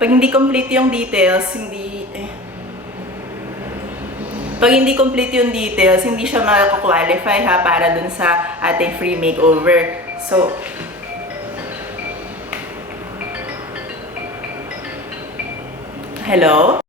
pag hindi complete yung details, pag hindi complete yung details, hindi siya makakwalify ha para dun sa ating free makeover. So, hello?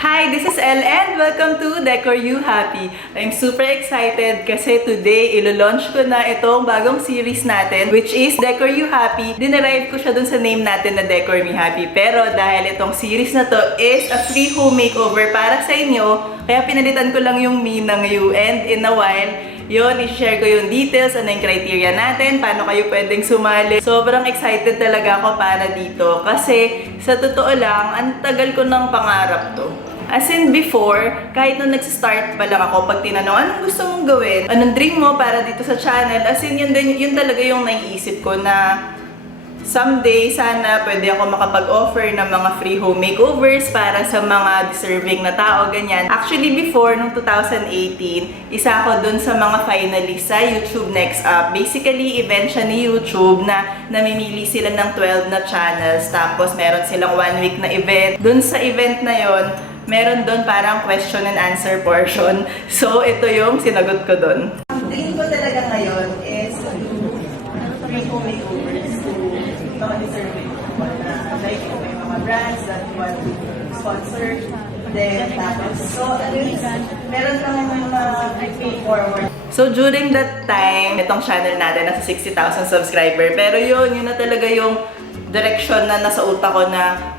Hi, this is Elle and welcome to Decor You Happy. I'm super excited kasi today ilo-launch ko na itong bagong series natin which is Decor You Happy. Dinerive ko siya dun sa name natin na Decor Me Happy. Pero dahil itong series na to is a free home makeover para sa inyo, kaya pinalitan ko lang yung me ng you, and in a while, yun, i-share ko yung details, ano yung criteria natin, paano kayo pwedeng sumali. Sobrang excited talaga ako para dito kasi sa totoo lang, ang tagal ko ng pangarap to. As in before, kahit nung nag-start pa lang ako, pag tinanong, anong gusto mong gawin? Anong dream mo para dito sa channel? As in, yun talaga yung naiisip ko na someday, sana pwede ako makapag-offer ng mga free home makeovers para sa mga deserving na tao, ganyan. Actually, before, nung 2018, isa ako dun sa mga finalists sa YouTube Next Up. Basically, event siya ni YouTube na namimili sila ng 12 na channels, tapos meron silang 1 week na event. Dun sa event na yon, meron doon parang question and answer portion. So, ito yung sinagot ko doon. Ang dream ko talaga ngayon is free home makeovers to mga deserving people na like may mga brands that want to sponsor them. Tapos, so at least, meron lang yung pay forward. So, during that time, itong channel natin nasa 60,000 subscriber. Pero yun na talaga yung direction na nasa utak ko na,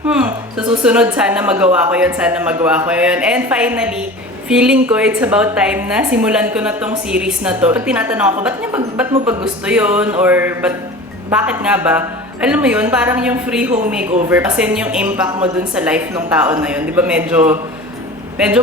sa susunod sana magawa ko yun, And finally, feeling ko it's about time na simulan ko na tong series na to. Pag tinatanong ako, ba't mo ba gusto yun? Or bakit nga ba? Alam mo yun, parang yung free home makeover, kasi yung impact mo dun sa life ng tao na yun, di ba medyo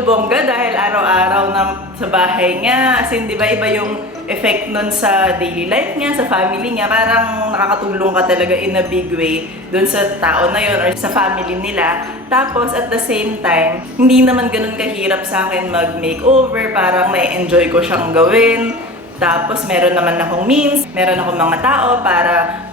bongga dahil araw-araw na sa bahay niya. As in, di ba iba yung effect nun sa daily life niya, sa family niya. Parang nakakatulong ka talaga in a big way dun sa tao na yun or sa family nila. Tapos at the same time, hindi naman ganun kahirap sa akin mag-makeover. Parang na-enjoy ko siyang gawin. Tapos meron naman akong means, meron akong mga tao para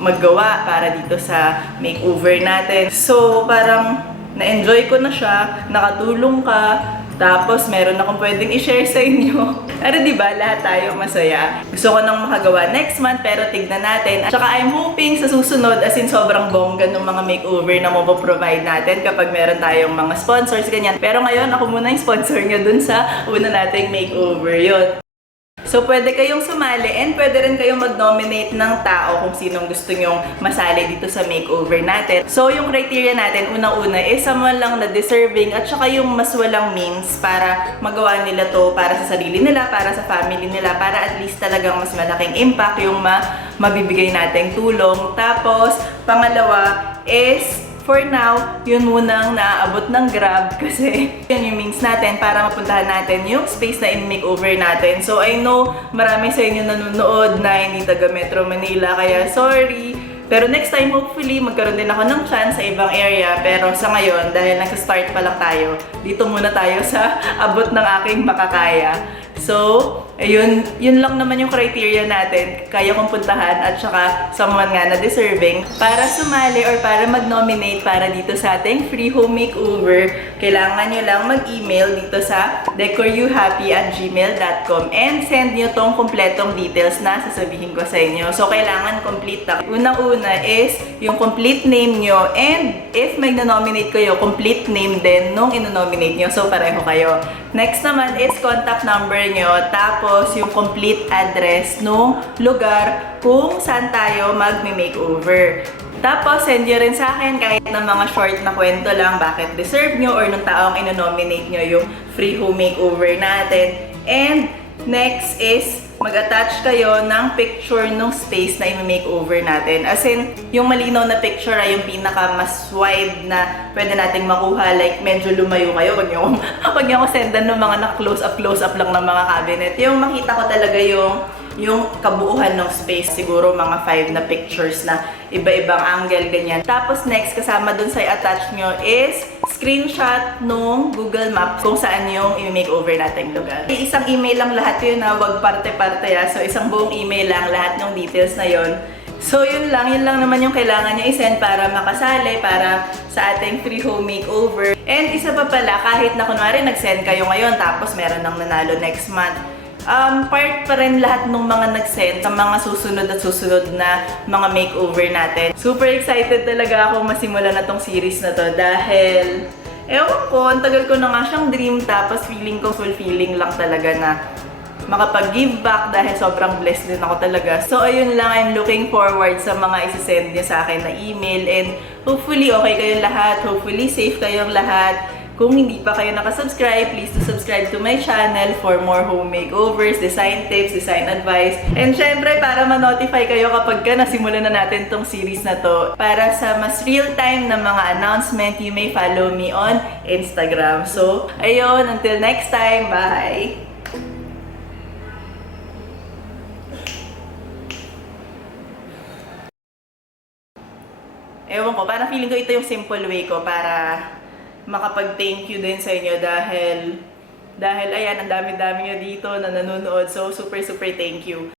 maggawa para dito sa makeover natin. So parang na-enjoy ko na siya, nakatulong ka, tapos meron akong pwedeng i-share sa inyo. Pero diba, lahat tayo masaya. Gusto ko nang makagawa next month, pero tignan natin. At saka I'm hoping sa susunod, as in sobrang bongga ng mga makeover na mapoprovide natin kapag meron tayong mga sponsors, ganyan. Pero ngayon, ako muna yung sponsor nyo dun sa una nating makeover yun. So, pwede kayong sumali and pwede rin kayong mag-nominate ng tao kung sinong gusto nyong masali dito sa makeover natin. So, yung criteria natin, unang-una is someone lang na deserving at saka yung mas walang means para magawa nila to para sa sarili nila, para sa family nila, para at least talagang mas malaking impact yung mabibigay nating tulong. Tapos, pangalawa is for now, yun munang naaabot ng Grab kasi yun yung means natin para mapuntahan natin yung space na in-makeover natin. So, I know marami sa inyo nanonood na hindi taga Metro Manila, kaya sorry. Pero next time, hopefully, magkaroon din ako ng chance sa ibang area. Pero sa ngayon, dahil nagsa-start pa lang tayo, dito muna tayo sa abot ng aking makakaya. So, ayun, yun lang naman yung criteria natin. Kaya kong puntahan at saka someone nga na deserving para sumali or para mag-nominate para dito sa ating free home makeover. Kailangan nyo lang mag-email dito sa decoryouhappy@gmail.com and send nyo tong kompletong details na sasabihin ko sa inyo. So, kailangan complete na. Unang-una is yung complete name nyo, and if may na-nominate kayo, complete name din nung ino-nominate nyo. So, pareho kayo. Next naman is contact number nyo, tapos yung complete address nung lugar kung saan tayo mag-makeover. Tapos, send nyo rin sa akin kahit na mga short na kwento lang bakit deserve nyo or nung taong ino-nominate nyo yung free home makeover natin. And next is mag-attach kayo ng picture ng space na i-makeover natin. As in, yung malinaw na picture ay yung pinaka mas wide na pwede nating makuha. Like, medyo lumayo kayo. Wag niyo ako sendan ng mga na close up lang ng mga cabinet. Yung makita ko talaga yung yung kabuuhan ng space. Siguro mga 5 na pictures na iba-ibang angle, ganyan. Tapos next, kasama dun sa i-attach nyo is screenshot nung Google Maps kung saan yung i-makeover natin lugar. Isang email lang lahat yun na wag parte-parte ya. So isang buong email lang lahat ng details na yun. So yun lang naman yung kailangan nyo i-send para makasali, para sa ating free home makeover. And isa pa pala, kahit na kunwari nag-send kayo ngayon tapos meron nang nanalo next month, part pa rin lahat ng mga nag-send sa mga susunod na mga makeover natin. Super excited talaga ako masimula na tong series na to dahil ewan ko, ang tagal ko na nga siyang dream tapos feeling ko fulfilling lang talaga na makapag-give back dahil sobrang blessed din ako talaga. So ayun lang, I'm looking forward sa mga isi-send niyo sa akin na email and hopefully okay kayong lahat, hopefully safe kayong lahat. Kung hindi pa kayo nakasubscribe, please to subscribe to my channel for more home makeovers, design tips, design advice. And syempre, para ma-notify kayo kapag nasimulan na natin tong series na to. Para sa mas real-time na mga announcement, you may follow me on Instagram. So, ayun, until next time, bye! Ewan ko, parang feeling ko ito yung simple way ko para makapag-thank you din sa inyo dahil ayan, ang dami-dami nyo dito na nanonood. So, super thank you.